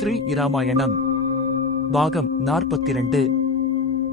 ஸ்ரீ இராமாயணம். பாகம் நாற்பத்திரண்டு.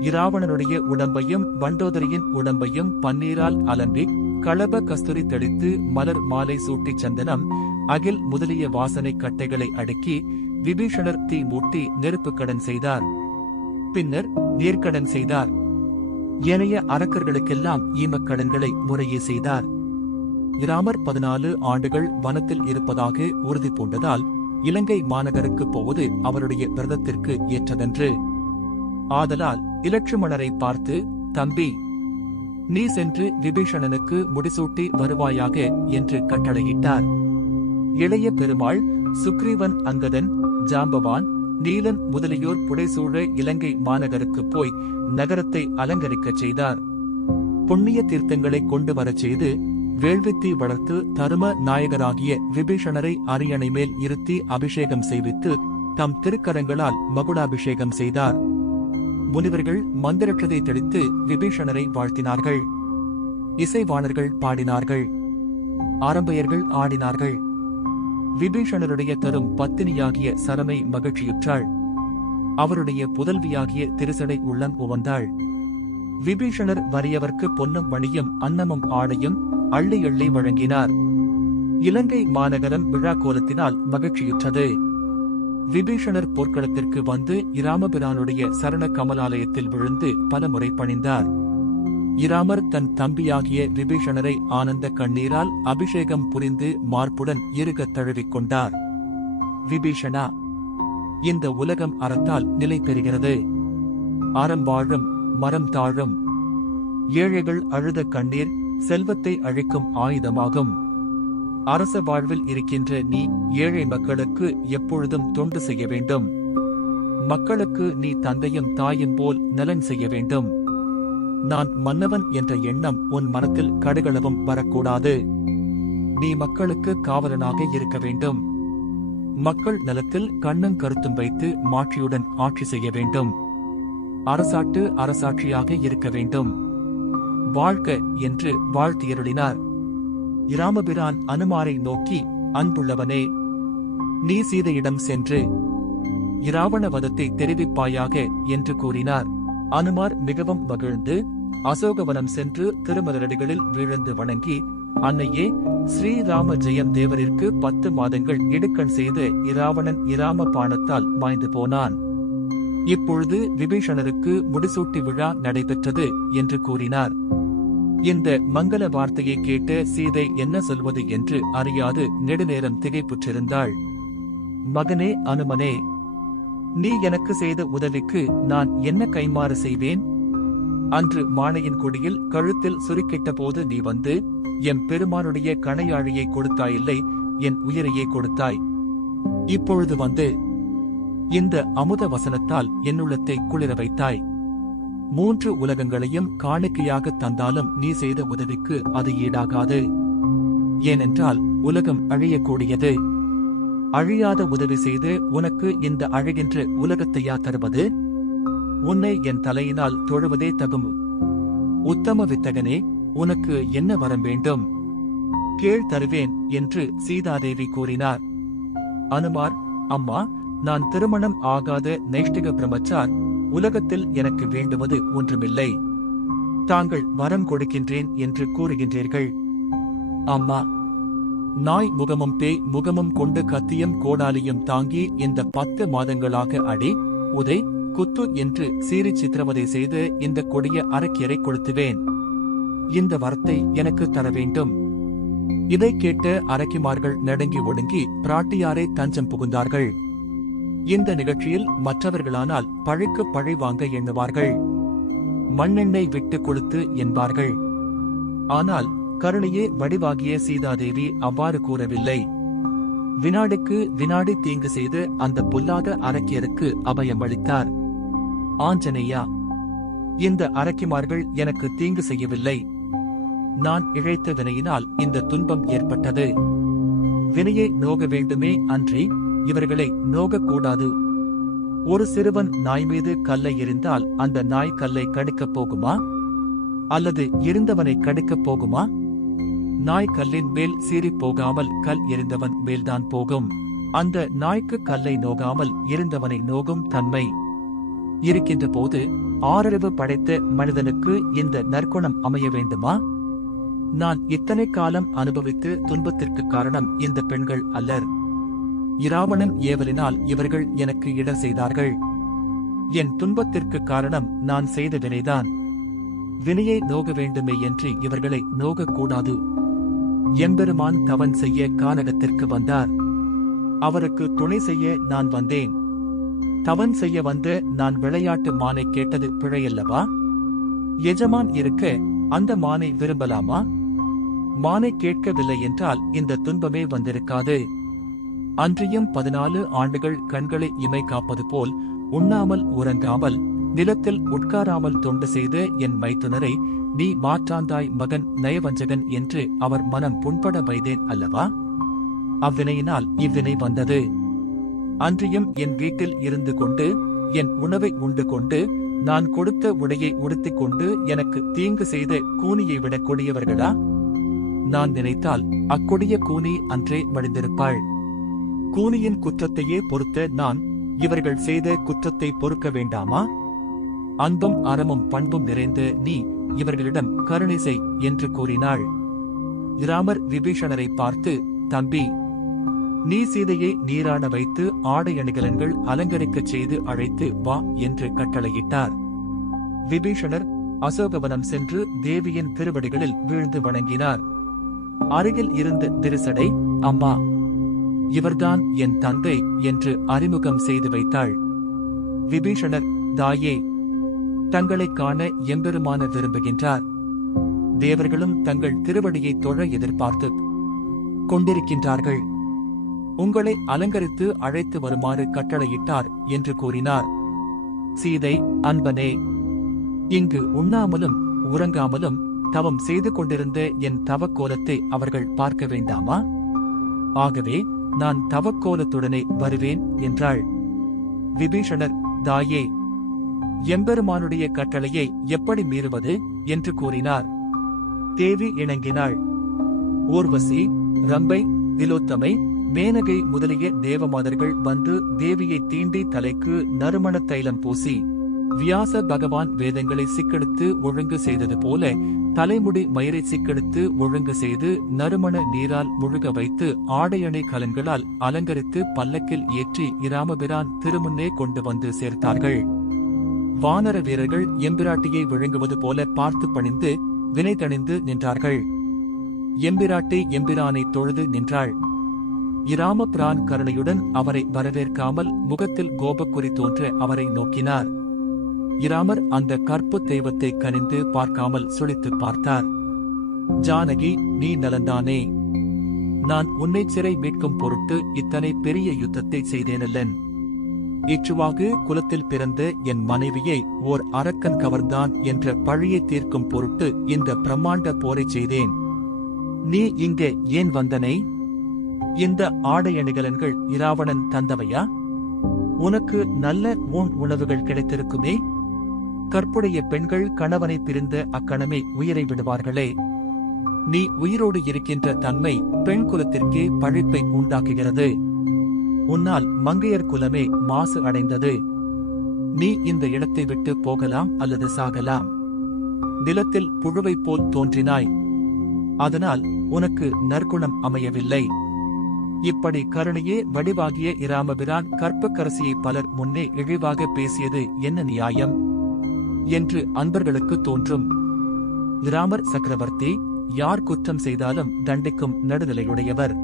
இராவணனுடைய உடம்பையும் வண்டோதரியின் உடம்பையும் பன்னீரால் அலம்பி களப கஸ்தூரி தெளித்து மலர் மாலை சூட்டிச் சந்தனம் அகில் முதலிய வாசனை கட்டைகளை அடுக்கி விபீஷணர் தீ மூட்டி நெருப்பு கடன் செய்தார். பின்னர் நீர்க்கடன் செய்தார். ஏனைய அரக்கர்களுக்கெல்லாம் ஈமக்கடன்களை முறையே செய்தார். இராமர் பதினாலு ஆண்டுகள் வனத்தில் இருப்பதாக உறுதி பூண்டதால் இலங்கை மாநகருக்கு போவது அவருடைய விரதத்திற்கு ஏற்றதென்று. ஆதலால் இலட்சுமணரை பார்த்து தம்பி நீ சென்று விபீஷணனுக்கு முடிசூட்டி வருவாயாக என்று கட்டளையிட்டார். இளைய பெருமாள் சுக்ரீவன் அங்கதன் ஜாம்பவான் நீலன் முதலியோர் புடைசூழ இலங்கை மாநகருக்கு போய் நகரத்தை அலங்கரிக்கச் செய்தார். புண்ணிய தீர்த்தங்களை கொண்டு வரச் செய்து வேள்வித்தீ வளர்த்து தரும நாயகராகிய விபீஷணரை அரியணை மேல் இருத்தி அபிஷேகம் செய்வித்து தம் திருக்கரங்களால் மகுடாபிஷேகம் செய்தார். முனிவர்கள் மந்திரற்றதை தெளித்து விபீஷணரை வாழ்த்தினார்கள். இசைவாணர்கள் பாடினார்கள். ஆரம்பையர்கள் ஆடினார்கள். விபீஷணருடைய தரும் பத்தினியாகிய சரமை மகிழ்ச்சியுற்றாள். அவருடைய புதல்வியாகிய திருசடை உள்ளம் உவந்தாள். விபீஷணர் வறியவர்க்கு பொன்னும் மணியும் அன்னமும் ஆடையும் அள்ளி அள்ளி வழங்கினார். இலங்கை மாநகரம் விழா கோலத்தினால் மகிழ்ச்சியுற்றது. விபீஷணர் போர்க்களத்திற்கு வந்து இராமபிரானுடைய சரண கமலாலயத்தில் விழுந்து பலமுறை பணிந்தார். இராமர் தன் தம்பியாகிய விபீஷணரை ஆனந்த கண்ணீரால் அபிஷேகம் புரிந்து மார்புடன் இருக தழுவிக் கொண்டார். விபீஷணா இந்த உலகம் அறத்தால் நிலை பெறுகிறது. அறம் வாழும் மரம் தாழும். ஏழைகள் அழுத கண்ணீர் செல்வத்தை அழிக்கும் ஆயுதமாகும். அரச வாழ்வில் இருக்கின்ற நீ ஏழை மக்களுக்கு எப்பொழுதும் தொண்டு செய்ய வேண்டும். மக்களுக்கு நீ தந்தையும் தாயும் போல் நலன் செய்ய வேண்டும். நான் மன்னவன் என்ற எண்ணம் உன் மனத்தில் கடுகளவும் வரக்கூடாது. நீ மக்களுக்கு காவலனாக இருக்க வேண்டும். மக்கள் நலத்தில் கண்ணும் கருத்தும் வைத்து மாற்றியுடன் ஆட்சி செய்ய வேண்டும். அரசாட்டு அரசாட்சியாக இருக்க வேண்டும். வாழ்க என்று வாழ்த்தியருளினார். இராமபிரான் அனுமாரை நோக்கி அன்புள்ளவனே நீ சீதையிடம் சென்று இராவண வதத்தை தெரிவிப்பாயாக என்று கூறினார். அனுமார் மிகவும் மகிழ்ந்து அசோகவனம் சென்று திருமலரடிகளில் விழுந்து வணங்கி அன்னையே ஸ்ரீராம ஜெயம் தேவரிற்கு பத்து மாதங்கள் இடுக்கண் செய்து இராவணன் இராம பாணத்தால் மாய்ந்து போனான். இப்பொழுது விபீஷணருக்கு முடிசூட்டி விழா நடைபெற்றது என்று கூறினார். இந்த மங்கள வார்த்தையை கேட்டு சீதை என்ன சொல்வது என்று அறியாது நெடுநேரம் திகைப்புற்றிருந்தாள். மகனே அனுமனே நீ எனக்கு செய்த உதவிக்கு நான் என்ன கைமாறு செய்வேன்? அன்று மானையின் கொடியில் கழுத்தில் சுருக்கிட்ட போது நீ வந்து என் பெருமானுடைய கணையாழியை கொடுத்தாயில்லை என் உயிரையே கொடுத்தாய். இப்பொழுது வந்து இந்த அமுத வசனத்தால் என்னுள்ளத்தை குளிர வைத்தாய். மூன்று உலகங்களையும் காணிக்கையாக தந்தாலும் நீ செய்த உதவிக்கு அது ஈடாகாது. ஏனென்றால் உலகம் அழியக்கூடியது. அழியாத உதவி செய்து உனக்கு இந்த அழகின்ற உலகத்தையா தருவது? உன்னை என் தலையினால் தொழுவதே தகும். உத்தம வித்தகனே உனக்கு என்ன வரம் வேண்டும்? கேள் தருவேன் என்று சீதாதேவி கூறினார். அனுமார் அம்மா நான் திருமணம் ஆகாத நைஷ்டிக பிரம்மச்சார் உலகத்தில் எனக்கு வேண்டுவது ஒன்றுமில்லை. தாங்கள் வரம் கொடுக்கின்றேன் என்று கூறுகின்றீர்கள். அம்மா நாய் முகமும் பேய் முகமும் கொண்டு கத்தியும் கோடாலியும் தாங்கி இந்த பத்து மாதங்களாக அடி உதை குத்து என்று சீறி சித்திரவதை செய்து இந்த கொடிய அரக்கியரை கொளுத்துவேன். இந்த வரத்தை எனக்கு தர வேண்டும். இதை கேட்டு அரக்கிமார்கள் நடுங்கி ஒடுங்கி பிராட்டியாரை தஞ்சம் புகுந்தார்கள். இந்த நிகழ்ச்சியில் மற்றவர்களானால் பழைக்கு பழை வாங்க எண்ணுவார்கள். மண்ணெண்ணெய் விட்டு கொளுத்து என்பார்கள். ஆனால் கருணையே வடிவாகிய சீதாதேவி அவ்வாறு கூறவில்லை. வினாடிக்கு வினாடி தீங்கு செய்து அந்த பொல்லாத அரக்கியருக்கு அபயம் அளித்தார். ஆஞ்சநேயா இந்த அரக்கிமார்கள் எனக்கு தீங்கு செய்யவில்லை. நான் இழைத்த வினையினால் இந்த துன்பம் ஏற்பட்டது. வினையை நோக வேண்டுமே அன்றி இவர்களை நோகக்கூடாது. ஒரு சிறுவன் நாய் மீது கல்லை எறிந்தால் அந்த நாய் கல்லை கடுக்கப் போகுமா? அல்லது எரிந்தவனை கடுக்கப் போகுமா? நாய் கல்லின் மேல் சீறிப் போகாமல் கல் எறிந்தவன் மேல்தான் போகும். அந்த நாய்க்கு கல்லை நோகாமல் இருந்தவனை நோகும் தன்மை. இருக்கின்ற போது ஆறறிவு படைத்த மனிதனுக்கு இந்த நற்குணம் அமைய வேண்டுமா? நான் இத்தனை காலம் அனுபவித்து துன்பத்திற்கு காரணம் இந்த பெண்கள் அல்லர். இராவணன் ஏவலினால் இவர்கள் எனக்கு இடர் செய்தார்கள். என் துன்பத்திற்கு காரணம் நான் செய்த வினைதான் வினையை நோக வேண்டுமே என்று இவர்களை நோகக்கூடாது. எம்பெருமான் தவன் செய்ய கானகத்திற்கு வந்தார். அவருக்கு துணை செய்ய நான் வந்தேன். தவன் செய்ய வந்த நான் விளையாட்டு மானை கேட்டது பிழையல்லவா? எஜமான் இருக்க அந்த மானை விரும்பலாமா? மானை கேட்கவில்லை என்றால் இந்த துன்பமே வந்திருக்காது. அன்றியும் பதினாலு ஆண்டுகள் கண்களை இமை காப்பது போல் உண்ணாமல் உறங்காமல் நிலத்தில் உட்காராமல் தொண்டு செய்த என் மைத்துனரை நீ மாற்றாந்தாய் மகன் நயவஞ்சகன் என்று அவர் மனம் புண்பட வைத்தேன் அல்லவா? அவ்வினையினால் இவ்வினை வந்தது. அன்றியும் என் வீட்டில் இருந்து கொண்டு என் உணவை உண்டு கொண்டு நான் கொடுத்த உடையை உடுத்திக் கொண்டு எனக்கு தீங்கு செய்த கூனியை விட கொடியவர்களா? நான் நினைத்தால் அக்கொடிய கூனி அன்றே மடிந்திருப்பாள். கூனியின் குற்றத்தையே பொறுத்த நான் இவர்கள் செய்த குற்றத்தை பொறுக்க வேண்டாமா? அன்பும் அறமும் பண்பும் நிறைந்த நீ இவர்களிடம் கருணை செய் என்று கூறினாள். இராமர் விபீஷணரை பார்த்து தம்பி நீ சீதையை நீராட வைத்து ஆடை அணிகலன்கள் அலங்கரிக்கச் செய்து அழைத்து வா என்று கட்டளையிட்டார். விபீஷணர் அசோகவனம் சென்று தேவியின் திருவடிகளில் வீழ்ந்து வணங்கினார். அருகில் இருந்த திருசடை அம்மா இவர்தான் என் தந்தை என்று அறிமுகம் செய்து வைத்தாள். விபீஷணர் தாயே தங்களைக் காண எம்பெருமான விரும்புகின்றார். தேவர்களும் தங்கள் திருவடியை தொழ எதிர்பார்த்து கொண்டிருக்கின்றார்கள். உங்களை அலங்கரித்து அழைத்து வருமாறு கட்டளையிட்டார் என்று கூறினார். சீதை அன்பனே இங்கு உண்ணாமலும் உறங்காமலும் தவம் செய்து கொண்டிருந்த என் தவக்கோலத்தை அவர்கள் பார்க்க வேண்டாமா? ஆகவே நான் தவக்கோலத்துடனே வருவேன் என்றாள். விபீஷணர் தாயே எம்பெருமானுடைய கட்டளையை எப்படி மீறுவது? என்று கூறினார். தேவி இணங்கினாள். ஊர்வசி ரம்பை திலோத்தமை மேனகை முதலிய தேவமாதர்கள் வந்து தேவியை தீண்டி தலைக்கு நறுமண தைலம் பூசி வியாச பகவான் வேதங்களை சிக்கெடுத்து ஒழுங்கு செய்தது போல தலைமுடி மயிரை சிக்கெடுத்து ஒழுங்கு செய்து நறுமண நீரால் முழுக வைத்து ஆடையணை கலன்களால் அலங்கரித்து பல்லக்கில் ஏற்றி இராமபிரான் திருமுன்னே கொண்டு வந்து சேர்த்தார்கள். வானர வீரர்கள் எம்பிராட்டியை விழுங்குவது போல பார்த்து பணிந்து வினை தணிந்து நின்றார்கள். எம்பிராட்டி எம்பிரானை தொழுது நின்றாள். இராமபிரான் கருணையுடன் அவரை வரவேற்காமல் முகத்தில் கோபக்குறி தோன்ற அவரை நோக்கினார். இராமர் அந்த கற்பு தெய்வத்தை கனிந்து பார்க்காமல் சுழித்து பார்த்தார். ஜானகி நீ நலந்தானே. நான் உன்னை சிறை மீட்கும் பொருட்டு இத்தனை பெரிய யுத்தத்தை செய்தேனல்லன். இச்சுவாகு குலத்தில் பிறந்த என் மனைவியை ஓர் அரக்கன் கவர்ந்தான் என்ற பழியை தீர்க்கும் பொருட்டு இந்த பிரம்மாண்ட போரை செய்தேன். நீ இங்கே ஏன் வந்தனை? இந்த ஆடை அணிகலன்கள் இராவணன் தந்தவையா? உனக்கு நல்ல முன் உணவுகள் கிடைத்திருக்குமே. கற்புடைய பெண்கள் கணவனை பிரிந்த அக்கணமே உயிரை விடுவார்களே. நீ உயிரோடு இருக்கின்ற தன்மை பெண் குலத்திற்கே பழிப்பை உண்டாக்குகிறது. உன்னால் மங்கையர் குலமே மாசு அடைந்தது. நீ இந்த இடத்தை விட்டு போகலாம் அல்லது சாகலாம். நிலத்தில் புழுவைப் போல் தோன்றினாய். அதனால் உனக்கு நற்குணம் அமையவில்லை. இப்படி கருணையே வடிவாகிய இராமபிரான் கற்பக்கரசியை பலர் முன்னே இழிவாக பேசியது என்ன நியாயம்? என்று அன்பர்களுக்கு தோன்றும். ராமர் சக்கரவர்த்தி யார் குற்றம் செய்தாலும் தண்டிக்கும் நடுநிலையுடையவர்.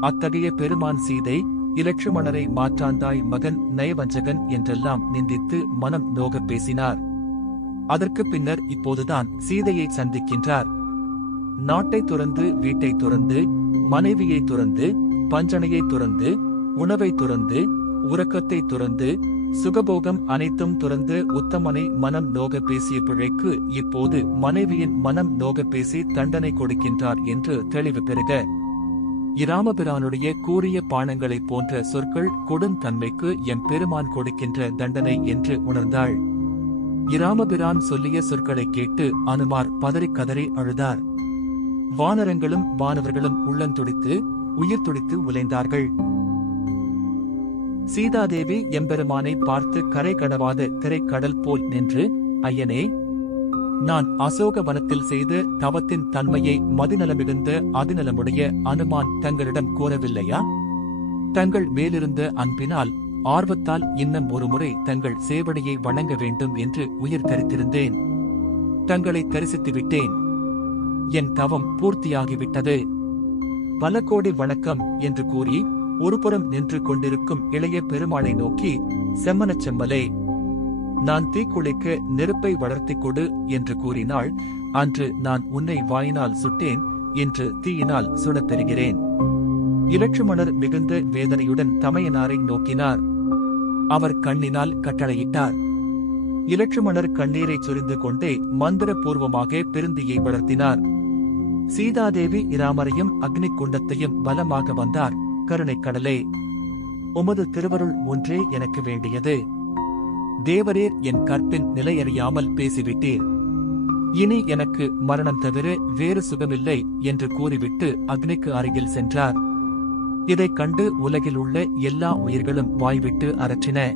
அத்தகைய பெருமான் சீதை இலட்சுமணரை மாற்றாந்தாய் மகன் நயவஞ்சகன் என்றெல்லாம் நிந்தித்து மனம் நோக பேசினார். அதற்கு பின்னர் இப்போதுதான் சீதையை சந்திக்கின்றார். நாட்டை துறந்து வீட்டை துறந்து மனைவியை துறந்து பஞ்சனையை துறந்து உணவை துறந்து உறக்கத்தை துறந்து சுகபோகம் அனைத்தும் துறந்து உத்தமனை மனம் நோக பேசிய பிழைக்கு இப்போது மனைவியின் மனம் நோக பேசி தண்டனை கொடுக்கின்றார் என்று தெளிவு பெறுக. இராமபிரானுடைய கூறிய பானங்களைப் போன்ற சொற்கள் கொடுந்தன்மைக்கு எம் பெருமான் கொடுக்கின்ற தண்டனை என்று உணர்ந்தாள். இராமபிரான் சொல்லிய சொற்களைக் கேட்டு அனுமார் பதறிக் கதறி அழுதார். வானரங்களும் வானவர்களும் உள்ளந்துடித்து உயிர் துடித்து உலைந்தார்கள். சீதாதேவி எம்பெருமானை பார்த்து கரை கடவாத திரைக்கடல் போல் நின்று ஐயனே நான் அசோக வனத்தில் செய்து தவத்தின் தன்மையை மதிநலமிகுந்த அதிநலமுடைய அனுமான் தங்களிடம் கூறவில்லையா தங்கள் மேலிருந்த அன்பினால் ஆர்வத்தால் இன்னும் ஒருமுறை தங்கள் சேவடியை வணங்க வேண்டும் என்று உயிர் தரித்திருந்தேன். தங்களை தரிசித்து விட்டேன். என் தவம் பூர்த்தியாகிவிட்டது. பல கோடி வணக்கம் என்று கூறி ஒருபுறம் நின்று கொண்டிருக்கும் இளைய பெருமாளை நோக்கி செம்மனச் செம்மலே நான் தீக்குளிக்க நெருப்பை வளர்த்திக் கொடு என்று கூறினாள். அன்று நான் உன்னை வாயினால் சுட்டேன் என்று தீயினால் சுடத் தருகிறேன். இலட்சுமணர் மிகுந்த வேதனையுடன் தமையனாரை நோக்கினார். அவர் கண்ணினால் கட்டளையிட்டார். இலட்சுமணர் கண்ணீரைச் சொரிந்து கொண்டே மந்திரபூர்வமாக பெருந்தியை வளர்த்தினார். சீதாதேவி இராமரையும் அக்னி குண்டத்தையும் பலமாக வந்தார். கருணைக் கடலே உமது திருவருள் ஒன்றே எனக்கு வேண்டியது. தேவரேர் என் கற்பின் நிலையறியாமல் பேசிவிட்டீர். இனி எனக்கு மரணம் தவிர வேறு சுகமில்லை என்று கூறிவிட்டு அக்னிக்கு அருகில் சென்றார். இதைக் கண்டு உலகில் உள்ள எல்லா உயிர்களும் வாய்விட்டு அரற்றின.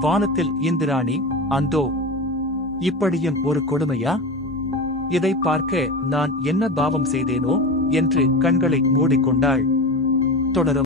வானத்தில் இந்திராணி அந்தோ இப்படியும் ஒரு கொடுமையா? இதை பார்க்க நான் என்ன பாவம் செய்தேனோ என்று கண்களை மூடிக்கொண்டாள். தொடரும்